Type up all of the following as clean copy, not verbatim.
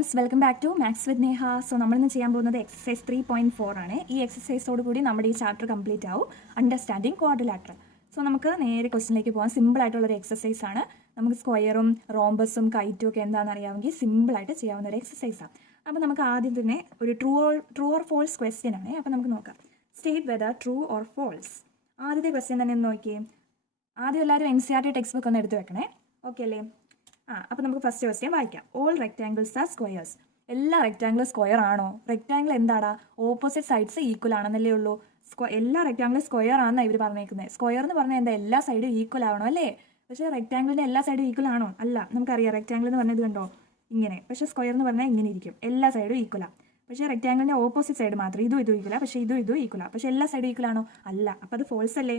Friends, welcome back to maths with Neha. So നമ്മളിന്ന് ചെയ്യാൻ പോകുന്നത് എക്സസൈസ് 3.4 ആണ്. ഈ എക്സസൈസോട് കൂടി നമ്മുടെ ഈ ചാപ്റ്റർ കംപ്ലീറ്റ് ആവും, അണ്ടർസ്റ്റാൻഡിങ് ക്വാഡ്രിലാറ്ററൽ. സോ നമുക്ക് നേരെ ക്വസ്റ്റിനിലേക്ക് പോകാം. സിമ്പിൾ ആയിട്ടുള്ളൊരു എക്സസൈസ് ആണ്. നമുക്ക് സ്ക്വയറും റോംബസും കൈറ്റും ഒക്കെ എന്താണെന്ന് അറിയാമെങ്കിൽ സിമ്പിളായിട്ട് ചെയ്യാവുന്ന ഒരു എക്സസൈസാണ്. അപ്പോൾ നമുക്ക് ആദ്യം തന്നെ ഒരു ട്രൂ ഓർ ഫോൾസ് ക്വസ്റ്റ്യൻ ആണ്. അപ്പോൾ നമുക്ക് നോക്കാം. State whether true or false. ആദ്യത്തെ ക്വസ്റ്റ്യൻ തന്നെ ഒന്ന് നോക്കിയേ. ആദ്യം എല്ലാവരും NCERT ടെക്സ്റ്റ് ബുക്ക് ഒന്ന് എടുത്ത് വെക്കണേ. ഓക്കെ അല്ലേ? അപ്പോൾ നമുക്ക് ഫസ്റ്റ് ക്വസ്റ്റ്യൻ വായിക്കാം. All rectangles are squares. എല്ലാ റെക്ടാങ്കിളും സ്ക്വയർ ആണോ? റെക്ടാങ്കിൾ എന്താടാ? ഓപ്പോസിറ്റ് സൈഡ്സ് ഈക്വൽ ആണെന്നല്ലേ ഉള്ളൂ. എല്ലാ റെക്ടാങ്കിളും സ്ക്വയർ ആണെന്നാണ് ഇവർ പറഞ്ഞേക്കുന്നത്. സ്ക്വയർ എന്ന് പറഞ്ഞാൽ എന്താ? എല്ലാ സൈഡും ഈക്വൽ ആവണം അല്ലേ? പക്ഷേ റെക്ടാങ്കിളിൻ്റെ എല്ലാ സൈഡും ഈക്വൽ ആണോ? അല്ല. നമുക്കറിയാം റെക്ടാങ്കിൾ എന്ന് പറഞ്ഞത് കണ്ടോ ഇങ്ങനെ. പക്ഷേ സ്ക്വയർ എന്ന് പറഞ്ഞാൽ ഇങ്ങനെ ഇരിക്കും. എല്ലാ സൈഡും ഈക്വലാണ്. പക്ഷേ റെക്ടാങ്കിളിൻ്റെ ഓപ്പോസിറ്റ് സൈഡ് മാത്രം ഇതും ഈക്വല. പക്ഷേ ഇതും ഈക്വലാണ്. പക്ഷേ എല്ലാ സൈഡും ഈക്വൽ ആണോ? അല്ല. അപ്പോൾ അത് ഫോൾസ് അല്ലേ?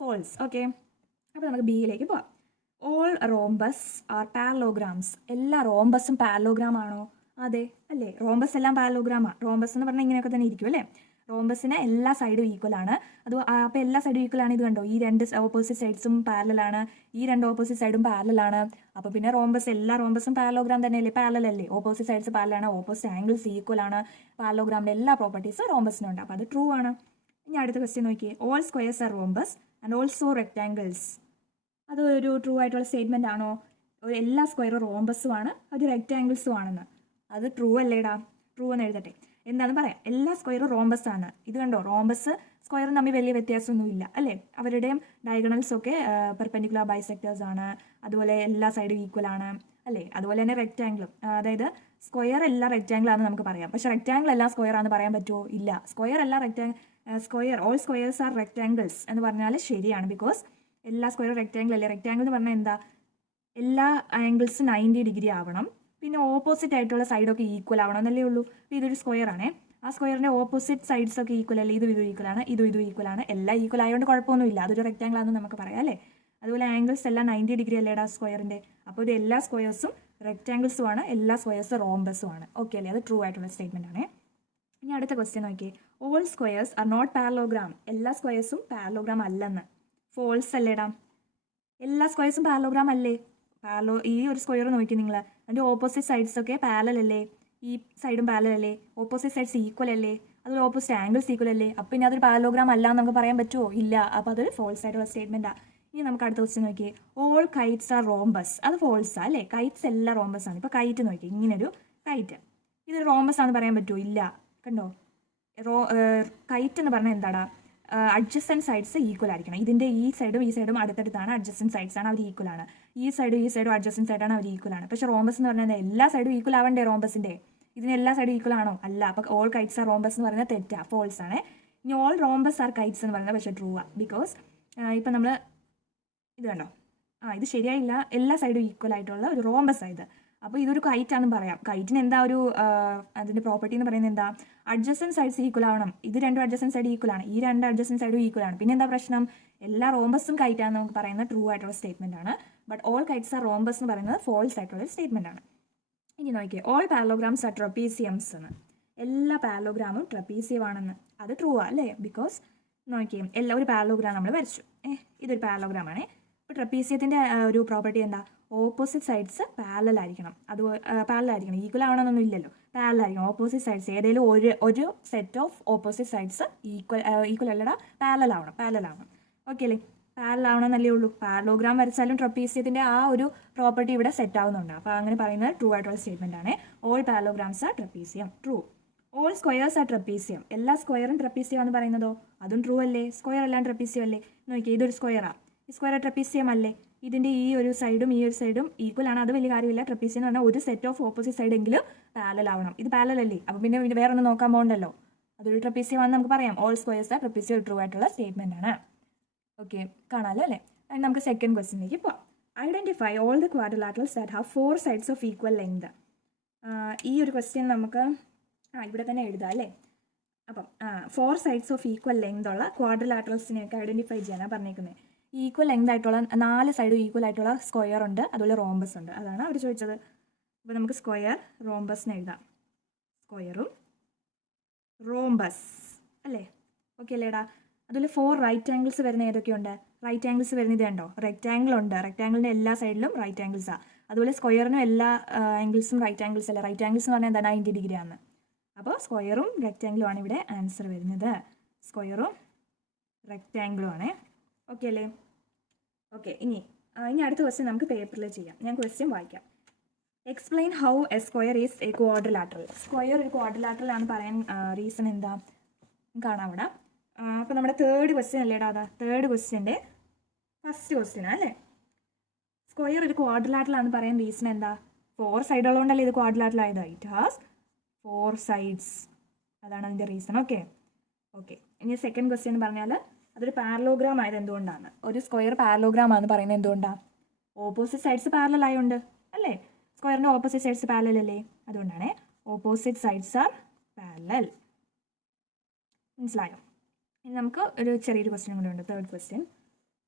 ഫോൾസ്. ഓക്കെ. അപ്പോൾ നമുക്ക് ബിയിലേക്ക് പോവാം. All rhombus are parallelograms. എല്ലാ റോംബസും പാരലോഗ്രാം ആണോ? അതെ അല്ലേ? റോംബസ് എല്ലാം പാരലോഗ്രാമാണ്. റോംബസ് എന്ന് പറഞ്ഞാൽ ഇങ്ങനെയൊക്കെ തന്നെ ഇരിക്കും അല്ലേ? റോംബസിന് എല്ലാ സൈഡും ഈക്വൽ ആണ്. അപ്പോൾ എല്ലാ സൈഡും ഈക്വൽ ആണ്. ഇത് കണ്ടോ, ഈ രണ്ട് ഓപ്പോസിറ്റ് സൈഡ്സും പാരലാണ്, ഈ രണ്ട് ഓപ്പോസിറ്റ് സൈഡും പാരലാണ്. അപ്പോൾ പിന്നെ എല്ലാ റോംബസും പാരലോഗ്രാം തന്നെയല്ലേ? പാരലല്ലേ? ഓപ്പോസിറ്റ് സൈഡ്സ് പാരലാണ്, ഓപ്പോസിറ്റ് ആംഗിൾസ് ഈക്വൽ ആണ്. പാരലോഗ്രാമിൻ്റെ എല്ലാ പ്രോപ്പർട്ടീസും റോംബസിനുണ്ട്. അപ്പോൾ അത് ട്രൂ ആണ്. ഇനി അടുത്ത ക്വസ്റ്റ്യൻ നോക്കിയേ. All squares R rhombus and also rectangles. അത് ഒരു ട്രൂ ആയിട്ടുള്ള സ്റ്റേറ്റ്മെൻ്റ് ആണോ? എല്ലാ സ്ക്വയറും റോംബസും ആണ്, ഒരു റെക്ടാങ്കിൾസും ആണെന്ന്. അത് ട്രൂ അല്ലേടാ? ട്രൂ എന്ന് എഴുതട്ടെ. എന്താണെന്ന് പറയാം. എല്ലാ സ്ക്വയറും റോംബസ് ആണ്. ഇത് കണ്ടോ, റോംബസ് സ്ക്വയറും തമ്മിൽ വലിയ വ്യത്യാസമൊന്നുമില്ല അല്ലേ? അവരുടെയും ഡയഗണൽസ് ഒക്കെ പെർപെൻഡിക്കുലർ ബൈസെക്ടേഴ്സ് ആണ്. അതുപോലെ എല്ലാ സൈഡും ഈക്വൽ ആണ് അല്ലേ? അതുപോലെ തന്നെ റെക്ടാങ്കിളും, അതായത് സ്ക്വയർ എല്ലാ റെക്ടാങ്കിൾ ആണെന്ന് നമുക്ക് പറയാം. പക്ഷേ റെക്ടാങ്കിൾ എല്ലാം സ്ക്വയർ ആണെന്ന് പറയാൻ പറ്റുമോ? ഇല്ല. സ്ക്വയർ എല്ലാ ഓൾ സ്ക്വയേഴ്സ് ആർ റെക്ടാങ്കിൾസ് എന്ന് പറഞ്ഞാൽ ശരിയാണ്. ബിക്കോസ് എല്ലാ സ്ക്വയറും റെക്ടാങ്കിൾ അല്ലേ? റെക്ടാങ്കിൾ എന്ന് പറഞ്ഞാൽ എന്താ? എല്ലാ ആംഗിൾസ് 90 ഡിഗ്രി ആവണം. പിന്നെ ഓപ്പോസിറ്റ് ആയിട്ടുള്ള സൈഡൊക്കെ ഈക്വൽ ആവണം എന്നല്ലേ ഉള്ളൂ. അപ്പോൾ ഇതൊരു സ്ക്വയർ ആണേ. ആ സ്ക്വയറിൻ്റെ ഓപ്പോസിറ്റ് സൈഡ്സ് ഒക്കെ ഈക്വൽ അല്ലേ? ഇതും ഈക്വൽ ആണ്, ഇതും ഈക്വൽ ആണ്. എല്ലാം ഈക്വൽ ആയതുകൊണ്ട് കുഴപ്പമൊന്നുമില്ല. അതൊരു റെക്ടാങ്കിൾ ആണെന്ന് നമുക്ക് പറയാം അല്ലേ? അതുപോലെ ആംഗിൾസ് എല്ലാം 90 ഡിഗ്രി അല്ലേടാ സ്ക്വയറിൻ്റെ. അപ്പോൾ ഇത് എല്ലാ സ്ക്വയേഴ്സും റെക്ടാങ്കിൾസും ആണ്, എല്ലാ സ്ക്വയേഴ്സും റോംബസും ആണ്. ഓക്കെ അല്ലേ? അത് ട്രൂ ആയിട്ടുള്ള സ്റ്റേറ്റ്മെൻ്റ് ആണേ. ഇനി അടുത്ത ക്വസ്റ്റ്യൻ നോക്കിയേ. All squares are not parallelogram. എല്ലാ സ്ക്വയേഴ്സും പാരലോഗ്രാം അല്ലെന്ന്. ഫോൾസ് അല്ലേടാ? എല്ലാ സ്ക്വയേഴ്സും പാരലോഗ്രാം അല്ലേ? ഈ ഒരു സ്ക്വയർ നോക്കി നിങ്ങൾ, അതിൻ്റെ ഓപ്പോസിറ്റ് സൈഡ്സ് ഒക്കെ പാരലൽ അല്ലേ? ഈ സൈഡും പാരലൽ അല്ലേ? ഓപ്പോസിറ്റ് സൈഡ്സ് ഈക്വൽ അല്ലേ? അതൊരു ഓപ്പോസിറ്റ് ആംഗിൾസ് ഈക്വൽ അല്ലേ? അപ്പോൾ ഇനി അതൊരു പാരലോഗ്രാം അല്ല എന്ന് നമുക്ക് പറയാൻ പറ്റുമോ? ഇല്ല. അപ്പോൾ അതൊരു ഫോൾസ് ആയിട്ടുള്ള സ്റ്റേറ്റ്മെൻറ്റാണ്. ഇനി നമുക്ക് അടുത്ത ക്വസ്റ്റ്യൻ നോക്കിയേ. All kites are rhombus. അത് ഫോൾസാ അല്ലേ? കൈറ്റ്സ് എല്ലാം റോംബസ് ആണ്. ഇപ്പോൾ കൈറ്റ് നോക്കി, ഇങ്ങനൊരു കൈറ്റ്, ഇതൊരു റോംബസ് ആണെന്ന് പറയാൻ പറ്റുമോ? ഇല്ല. കണ്ടോ, കൈറ്റ് എന്ന് പറഞ്ഞാൽ എന്താടാ? അഡ്ജസ്റ്റൻറ്റ് സൈഡ്സ് ഈക്വൽ ആയിരിക്കണം. ഇതിൻ്റെ ഈ സൈഡും അടുത്തടുത്താണ്, അഡ്ജസ്റ്റൻറ്റ് സൈഡ്സ് ആണ്, അവർ ഈക്വൽ ആണ്. ഈ സൈഡും അഡ്ജസ്റ്റൻറ്റ് സൈഡാണ്, അവർ ഈക്വൽ ആണ്. പക്ഷേ റോംബസ് എന്ന് പറഞ്ഞാൽ എല്ലാ സൈഡും ഈക്വൽ ആവണ്ടേ? റോംബസിൻ്റെ ഇതിന് എല്ലാ സൈഡും ഈക്വൽ ആണോ? അല്ല. അപ്പോൾ ഓൾ കൈറ്റ്സ് ആർ റോംബസ് എന്ന് പറയുന്നത് തെറ്റാ, ഫോൾസ് ആണ്. ഇനി ഓൾ റോംബസ് ആർ കൈറ്റ്സ് എന്ന് പറയുന്നത് പക്ഷേ ട്രൂ ആണ്. ബിക്കോസ് ഇപ്പം നമ്മൾ ഇത് കണ്ടോ, ഇത് ശരിയായില്ല. എല്ലാ സൈഡും ഈക്വൽ ആയിട്ടുള്ള ഒരു റോംബസ് ആയത്. അപ്പോൾ ഇതൊരു കൈറ്റ് ആണെന്ന് പറയാം. കൈറ്റിന് എന്താ ഒരു അതിൻ്റെ പ്രോപ്പർട്ടി എന്ന് പറയുന്നത് എന്താ? അഡ്ജസ്റ്റൻറ്റ് സൈഡ്സ് ഈക്വൽ ആവണം. ഇത് രണ്ടും അഡ്ജസ്റ്റൻറ്റ് സൈഡ് ഈക്വൽ ആണ്, ഈ രണ്ട് അഡ്ജസ്റ്റൻറ്റ് സൈഡും ഈക്വൽ ആണ്. പിന്നെ എന്താ പ്രശ്നം? എല്ലാ റോംബസും കൈറ്റ് ആണെന്ന് നമുക്ക് പറയുന്നത് ട്രൂ ആയിട്ടുള്ള സ്റ്റേറ്റ്മെൻ്റ് ആണ്. But all kites are rhombus എന്ന് പറയുന്നത് ഫോൾസ് ആയിട്ടുള്ള സ്റ്റേറ്റ്മെൻ്റ് ആണ്. ഇനി നോക്കിയേ. ഓൾ പാരലോഗ്രാംസ് ആർ ട്രപ്പീസിയംസ് എന്ന്. എല്ലാ പാരലോഗ്രാമും ട്രപ്പീസിയം ആണെന്ന്. അത് ട്രൂ ആ അല്ലേ? ബിക്കോസ് നോക്കിയേ, ഒരു പാരലോഗ്രാം നമ്മൾ വരച്ചു. ഇതൊരു പാരലോഗ്രാം ആണ്. ഇപ്പോൾ ട്രപ്പീസിയത്തിൻ്റെ ഒരു പ്രോപ്പർട്ടി എന്താ? ഓപ്പോസിറ്റ് സൈഡ്സ് പാരലൽ ആയിരിക്കണം. ഈക്വൽ ആവണമെന്നൊന്നും ഇല്ലല്ലോ. പാരലൽ ആയിരിക്കണം. ഓപ്പോസിറ്റ് സൈഡ്സ് ഏതെങ്കിലും ഒരു set of opposite sides equal അല്ലടാ, പാരലൽ ആവണം. ഓക്കെ അല്ലേ? പാരലൽ ആവണമെന്നല്ലേ ഉള്ളൂ. പാരലോഗ്രാം വരച്ചാലും ട്രപ്പീസിയത്തിൻ്റെ ആ ഒരു പ്രോപ്പർട്ടി ഇവിടെ സെറ്റ് ആവുന്നുണ്ട്. അപ്പോൾ അങ്ങനെ പറയുന്നത് ട്രൂ ആയിട്ടുള്ള സ്റ്റേറ്റ്മെൻ്റ് ആണ്. All parallelograms are trapezium. True. All squares are trapezium. എല്ലാ സ്ക്വയറും ട്രപ്പീസിയം എന്ന് പറയുന്നതോ? അതും ട്രൂ അല്ലേ? സ്ക്വയർ എല്ലാം ട്രപ്പീസിയം അല്ലേ? നോക്കിയേ, ഇതൊരു സ്ക്വയറാണ്. ഈ സ്ക്വയർ ട്രപ്പീസിയം അല്ലേ? ഇതിൻ്റെ ഈ ഒരു സൈഡും ഈക്വൽ ആണ്. അത് വലിയ കാര്യമില്ല. ട്രപ്പീസിയം എന്ന് പറഞ്ഞാൽ ഒരു സെറ്റ് ഓഫ് ഓപ്പോസിറ്റ് സൈഡ് എങ്കിലും പാരലൽ ആവണം. ഇത് പാരലൽ അല്ലേ? അപ്പോൾ പിന്നെ വേറെ ഒന്നും നോക്കാൻ പോകണ്ടല്ലോ. അതൊരു ട്രപ്പീസിയം ആണെന്ന് നമുക്ക് പറയാം. All squares are trapezium true ആയിട്ടുള്ള സ്റ്റേറ്റ്മെൻ്റ് ആണ്. ഓക്കെ, കാണാമല്ലോ അല്ലേ? അതിന് നമുക്ക് സെക്കൻഡ് ക്വസ്റ്റ്യനിലേക്ക് പോവാം. Identify all the quadrilaterals that have 4 sides of equal length. ഈ ഒരു ക്വസ്റ്റ്യൻ നമുക്ക് ഇവിടെ തന്നെ എഴുതാം അല്ലേ? അപ്പം 4 സൈഡ്സ് ഓഫ് ഈക്വൽ ലെങ്ത് ഉള്ള ക്വാഡ്രിലാറ്ററൽസിനെയൊക്കെ ഐഡൻറ്റിഫൈ ചെയ്യാനാണ് പറഞ്ഞേക്കുന്നത്. ഈക്വൽ ലെങ്ത് ആയിട്ടുള്ള 4 സൈഡും ഈക്വൽ ആയിട്ടുള്ള സ്ക്വയർ ഉണ്ട്, അതുപോലെ റോംബസ് ഉണ്ട്. അതാണ് അവർ ചോദിച്ചത്. അപ്പോൾ നമുക്ക് സ്ക്വയർ റോംബസിന് എഴുതാം. സ്ക്വയറും റോംബസ് അല്ലേ? ഓക്കെ അല്ലേടാ? അതുപോലെ 4 റൈറ്റ് ആംഗിൾസ് വരുന്ന ഏതൊക്കെയുണ്ട്? റൈറ്റ് ആംഗിൾസ് വരുന്നത് കണ്ടോ? റെക്റ്റാങ്കിൾ ഉണ്ട്. റെക്റ്റാങ്കിളിൻ്റെ എല്ലാ സൈഡിലും റൈറ്റ് ആംഗിൾസാണ്. അതുപോലെ സ്ക്വയറിനും എല്ലാ ആംഗിൾസും റൈറ്റ് ആംഗിൾസ് അല്ല. റൈറ്റ് ആംഗിൾസ് എന്ന് പറഞ്ഞാൽ എന്താ 90 ഡിഗ്രി ആണ്. അപ്പോൾ സ്ക്വയറും റെക്റ്റാങ്കിളും ആണ് ഇവിടെ ആൻസർ വരുന്നത്. സ്ക്വയറും റെക്റ്റാങ്കിളും ആണ്. ഓക്കെ അല്ലേ? ഓക്കെ, ഇനി അടുത്ത ക്വസ്റ്റ്യൻ നമുക്ക് പേപ്പറിൽ ചെയ്യാം. ഞാൻ ക്വസ്റ്റ്യൻ വായിക്കാം. Explain how A square is A quadrilateral. Square ഒരു ക്വാഡ്രിലാറ്ററൽ ആണ് പറയാൻ റീസൺ എന്താ കാണാം അവിടെ. അപ്പോൾ നമ്മുടെ തേർഡ് ക്വസ്റ്റ്യൻ അല്ലേടാ, അതാ തേർഡ് ക്വസ്റ്റ്യൻ്റെ ഫസ്റ്റ് ക്വസ്റ്റ്യൻ അല്ലേ. സ്ക്വയർ ഒരു ക്വാഡ്രിലാറ്ററൽ ആണ് പറയാൻ റീസൺ എന്താ? 4 സൈഡ് ഉള്ളതുകൊണ്ടല്ലേ ഇത് ക്വാഡ്രിലാറ്ററൽ ആയത്. ഇറ്റ് ഹാസ് 4 സൈഡ്സ്, അതാണ് അതിൻ്റെ റീസൺ. ഓക്കെ. ഇനി സെക്കൻഡ് ക്വസ്റ്റ്യൻ പറഞ്ഞാൽ അതൊരു പാരലോഗ്രാം ആയത് എന്തുകൊണ്ടാണ്? ഒരു സ്ക്വയർ പാരലോഗ്രാം ആണെന്ന് പറയുന്നത് എന്തുകൊണ്ടാണ്? ഓപ്പോസിറ്റ് സൈഡ്സ് പാരലൽ ആയതുകൊണ്ട് അല്ലേ. സ്ക്വയറിൻ്റെ ഓപ്പോസിറ്റ് സൈഡ്സ് പാരലൽ അല്ലേ, അതുകൊണ്ടാണ് ഓപ്പോസിറ്റ് സൈഡ്സ് ആർ പാരലൽ. മനസ്സിലായോ? ഇനി നമുക്ക് ഒരു ചെറിയൊരു ക്വസ്റ്റ്യൻ കൂടെ ഉണ്ട്, തേർഡ് ക്വസ്റ്റ്യൻ.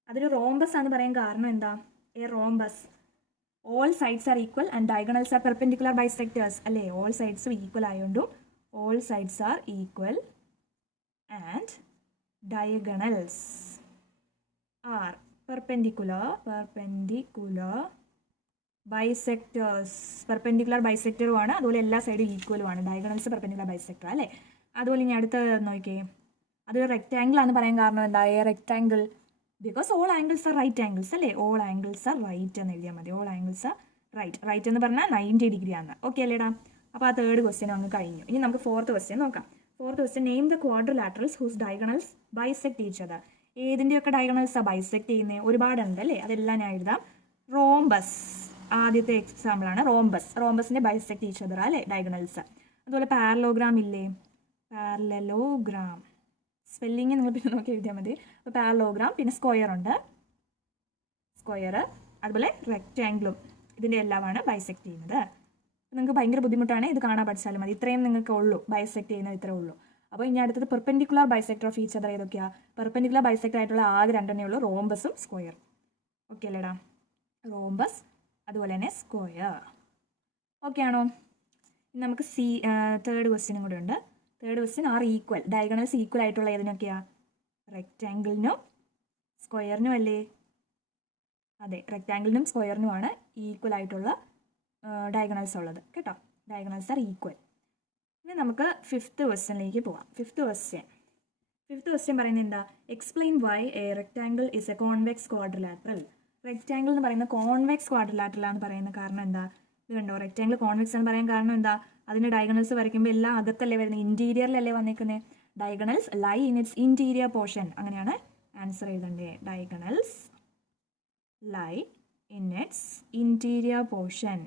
അതൊരു റോംബസ് ആണ് പറയാൻ കാരണം എന്താ? A rhombus all sides are equal and diagonals are perpendicular bisectors അല്ലേ. ഓൾ സൈഡ്സും ഈക്വൽ ആയതുകൊണ്ടും all sides are equal and diagonals are perpendicular bisectors. Perpendicular ബൈസെക്ടറുമാണ്, അതുപോലെ എല്ലാ സൈഡും ഈക്വലുമാണ്. ഡയഗണൽസ് പെർപെൻഡിക്കുലർ ബൈസെക്ടർ അല്ലേ. അതുപോലെ ഇനി അടുത്ത നോക്കിയേ, അതൊരു റെക്റ്റാങ്കിൾ ആണ് പറയാൻ കാരണം എന്താ? A rectangle because all angles are right angles അല്ലേ. ഓൾ ആംഗിൾസ് ആർ റൈറ്റ് എന്ന് എഴുതിയാൽ മതി. ഓൾ ആംഗിൾസ് ആർ റൈറ്റ് എന്ന് പറഞ്ഞാൽ 90 ഡിഗ്രി ആണ്. ഓക്കെ അല്ലേടാ? അപ്പോൾ ആ തേർഡ് ക്വസ്റ്റ്യൻ അങ്ങ് കഴിഞ്ഞു. ഇനി നമുക്ക് ഫോർത്ത് ക്വസ്റ്റ്യൻ നോക്കാം. Fourth question, name the quadrilaterals whose diagonals bisect each other. ഏതിൻ്റെയൊക്കെ ഡയഗണൽസാണ് ബൈസെക്ട് ചെയ്യുന്നത്? ഒരുപാടുണ്ട് അല്ലേ, അതെല്ലാം ഞാൻ എഴുതാം. റോംബസ് ആദ്യത്തെ എക്സാമ്പിളാണ് റോംബസ്. റോംബസിൻ്റെ ബൈസെക്ട് ഈച്ച് അതർ അല്ലേ ഡയഗണൽസ്. അതുപോലെ പാരലോഗ്രാം ഇല്ലേ, പാരലോഗ്രാം സ്പെല്ലിങ് നിങ്ങൾ പിന്നെ നോക്കി എഴുതിയാൽ മതി. അപ്പോൾ പാരലോഗ്രാം, പിന്നെ സ്ക്വയർ ഉണ്ട്, സ്ക്വയർ, അതുപോലെ റെക്റ്റാങ്കിളും, ഇതിൻ്റെ എല്ലാമാണ് ബൈസെക്ട് ചെയ്യുന്നത്. നിങ്ങൾക്ക് ഭയങ്കര ബുദ്ധിമുട്ടാണ്, ഇത് കാണാൻ പഠിച്ചാലും മതി. ഇത്രയും നിങ്ങൾക്ക് ഉള്ളൂ, ബൈസെക്ട് ചെയ്യുന്നത് ഇത്രേ ഉള്ളൂ. അപ്പോൾ ഇനി അടുത്തത് perpendicular bisector of each other ഏതൊക്കെയാണ്? പെർപെൻഡിക്കുലർ ബൈസെക്ടർ ആയിട്ടുള്ള ആകെ രണ്ടെണ്ണേ ഉള്ളൂ, റോംബസും സ്ക്വയർ. ഓക്കെ അല്ലേടാ? റോംബസ് അതുപോലെ തന്നെ സ്ക്വയർ. ഓക്കെ ആണോ? ഇനി നമുക്ക് തേർഡ് ക്വസ്റ്റ്യനും കൂടെ ഉണ്ട്. Third question are equal. Diagonals equal ആയിട്ടുള്ള ഏതിനൊക്കെയാണ്? റെക്റ്റാങ്കിളിനും സ്ക്വയറിനും അല്ലേ? അതെ, റെക്റ്റാങ്കിളിനും സ്ക്വയറിനുമാണ് ഈക്വൽ ആയിട്ടുള്ള ഡയഗണൽസ് ഉള്ളത് കേട്ടോ. Diagonals R equal. ഇനി നമുക്ക് ഫിഫ്ത്ത് ക്വസ്റ്റ്യനിലേക്ക് പോവാം. ഫിഫ്ത്ത് ക്വസ്റ്റ്യൻ പറയുന്നത് എന്താ? Explain Y A rectangle is A convex quadrilateral. Rectangle എന്ന് പറയുന്ന കോൺവെക്സ് ക്വാഡ്രിലാറ്ററൽ ആണ് പറയുന്ന കാരണം എന്താ? ഇത് കണ്ടോ, റെക്റ്റാങ്കിൾ കോൺവെക്സ് എന്ന് പറയാൻ കാരണം എന്താ? അതിൻ്റെ ഡയഗണൽസ് വരയ്ക്കുമ്പോൾ എല്ലാം അകത്തല്ലേ വരുന്നത്, ഇൻറ്റീരിയറിലല്ലേ വന്നേക്കുന്നത്. Diagonals lie in its interior portion. അങ്ങനെയാണ് ആൻസർ എഴുതണ്ടേ. Diagonals lie in its interior portion.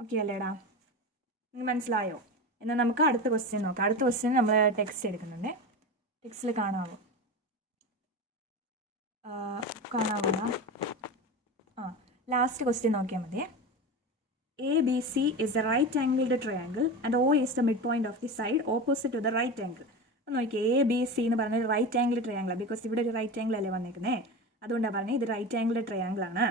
Okay അല്ലേടാ? നിങ്ങൾക്ക് മനസ്സിലായോ? എന്നാൽ നമുക്ക് അടുത്ത ക്വസ്റ്റ്യൻ നോക്കാം. അടുത്ത ക്വസ്റ്റ്യൻ നമ്മൾ ടെക്സ്റ്റ് എടുക്കുന്നുണ്ട്. ടെക്സ്റ്റിൽ കാണാമോ? ലാസ്റ്റ് ക്വസ്റ്റ്യൻ നോക്കിയാൽ മതി. ABC is a right angled triangle and O is the midpoint of the side opposite to the right angle. അപ്പോൾ നോക്കി, ABC എന്ന് പറഞ്ഞ ഒരു റൈറ്റ് ആംഗിൾ ട്രയാങ്കിൾ, ബിക്കോസ് ഇവിടെ ഒരു റൈറ്റ് ആംഗിൾ അല്ലേ വന്നേക്കുന്നത്, അതുകൊണ്ടാണ് പറഞ്ഞത് ഇത് റൈറ്റ് ആംഗിൾ ട്രയാങ്കിൾ ആണ്.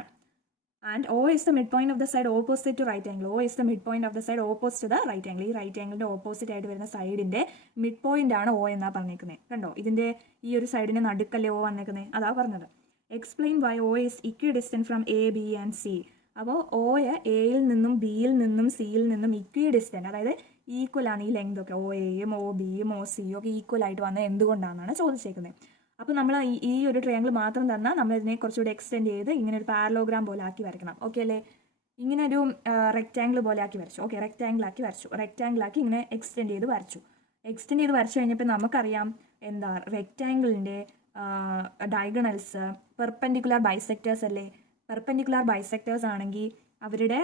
And O is the midpoint of the side opposite to right angle. O is the midpoint of the side opposite to the right angle. ഈ right ആംഗിളിൻ്റെ opposite ആയിട്ട് വരുന്ന സൈഡിൻ്റെ mid point ആണ് O എന്നാ പറഞ്ഞേക്കുന്നത്. കണ്ടോ, ഇതിൻ്റെ ഈ ഒരു സൈഡിൻ്റെ നടുക്കല്ലേ O വന്നേക്കുന്നത്, അതാ പറഞ്ഞത്. Explain Y O is equidistant from A, B and C. അപ്പോൾ ഓയെ എയിൽ നിന്നും ബിയിൽ നിന്നും സിയിൽ നിന്നും ഇക്വിഡിസ്റ്റൻ്റ്, അതായത് ഈക്വൽ ആണ് ഈ ലെങ്ത് ഒക്കെ. O Aയും O Bയും O Cയും ഒക്കെ ഈക്വൽ ആയിട്ട് വന്നത് എന്തുകൊണ്ടാണെന്നാണ് ചോദിച്ചേക്കുന്നത്. അപ്പോൾ നമ്മൾ ഈ ഒരു ട്രയാങ്കിൾ മാത്രം തന്നാൽ നമ്മളിതിനെ കുറച്ചുകൂടി എക്സ്റ്റെൻഡ് ചെയ്ത് ഇങ്ങനെ ഒരു പാരലോഗ്രാം പോലെ ആക്കി വരയ്ക്കണം. ഓക്കെ അല്ലേ? ഇങ്ങനെ ഒരു റെക്റ്റാങ്കിൾ പോലെ ആക്കി വരച്ചു. ഓക്കെ, റെക്റ്റാങ്കിളാക്കി ഇങ്ങനെ എക്സ്റ്റെൻഡ് ചെയ്ത് വരച്ചു കഴിഞ്ഞപ്പോൾ നമുക്കറിയാം എന്താ, റെക്റ്റാങ്കിളിൻ്റെ ഡയഗണൽസ് പെർപെൻഡിക്കുലർ ബൈസെക്ടേഴ്സ് അല്ലേ. പെർപെൻഡിക്കുലർ ബൈസെക്ടേഴ്സ് ആണെങ്കിൽ അവരുടെ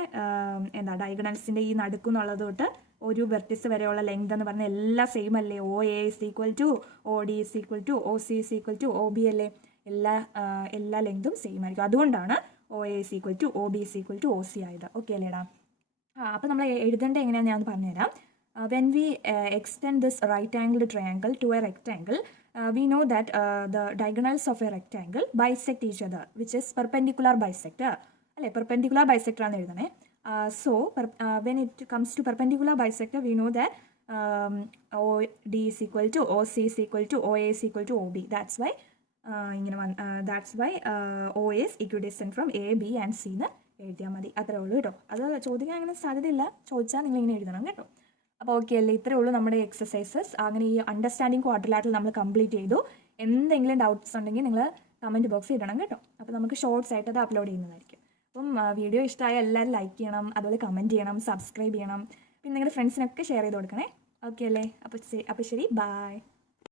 എന്താ ഡയഗണൽസിൻ്റെ ഈ നടുക്കുന്നുള്ളത് തൊട്ട് ഒരു വെർട്ടിസ് വരെയുള്ള ലെങ്ത് എന്ന് പറഞ്ഞാൽ എല്ലാം സെയിം അല്ലേ. OA is equal to OD is equal to OC is equal to OB അല്ലേ. എല്ലാ ലെങ്തും സെയിം ആയിരിക്കും. അതുകൊണ്ടാണ് OA is equal to OB is equal to OC ആയത്. ഓക്കെ അല്ലേടാ? അപ്പോൾ നമ്മൾ എഴുതേണ്ടത് എങ്ങനെയാണെന്ന് ഞാൻ പറഞ്ഞുതരാം. When we extend this right angled triangle to a rectangle, we know that the diagonals of a rectangle bisect each other, which is perpendicular bisector. അല്ലേ, perpendicular bisector ആണ് എഴുതണേ. So when it comes to perpendicular bisector, we know that OD is equal to OC is equal to OA is equal to OB. That's why ഇങ്ങനെ that's why O is equidistant from A B and C എന്ന് എഴുതിയാൽ മതി. അത്രേ ഉള്ളൂ കേട്ടോ. അത് ചോദിക്കാൻ അങ്ങനെ സാധ്യതയില്ല, ചോദിച്ചാൽ നിങ്ങളിങ്ങനെ എഴുതണം കേട്ടോ. അപ്പോൾ ഓക്കെ അല്ലേ, ഇത്രേ ഉള്ളൂ നമ്മുടെ എക്സസൈസസ്. അങ്ങനെ ഈ അണ്ടർസ്റ്റാൻഡിങ് ക്വാഡ്രിലാറ്ററൽ നമ്മൾ കംപ്ലീറ്റ് ചെയ്തു. എന്തെങ്കിലും ഡൗട്ട്സ് ഉണ്ടെങ്കിൽ നിങ്ങൾ കമൻറ്റ് ബോക്സിൽ ഇടണം കേട്ടോ. അപ്പോൾ നമുക്ക് ഷോർട്സ് ആയിട്ട് അത് അപ്ലോഡ് ചെയ്യുന്നതായിരിക്കും. അപ്പം വീഡിയോ ഇഷ്ടമായ എല്ലാവരും ലൈക്ക് ചെയ്യണം, അതുപോലെ കമൻറ്റ് ചെയ്യണം, സബ്സ്ക്രൈബ് ചെയ്യണം, പിന്നെ നിങ്ങളുടെ ഫ്രണ്ട്സിനൊക്കെ ഷെയർ ചെയ്ത് കൊടുക്കണേ. ഓക്കെ അല്ലേ, അപ്പോൾ ശരി, ബൈ.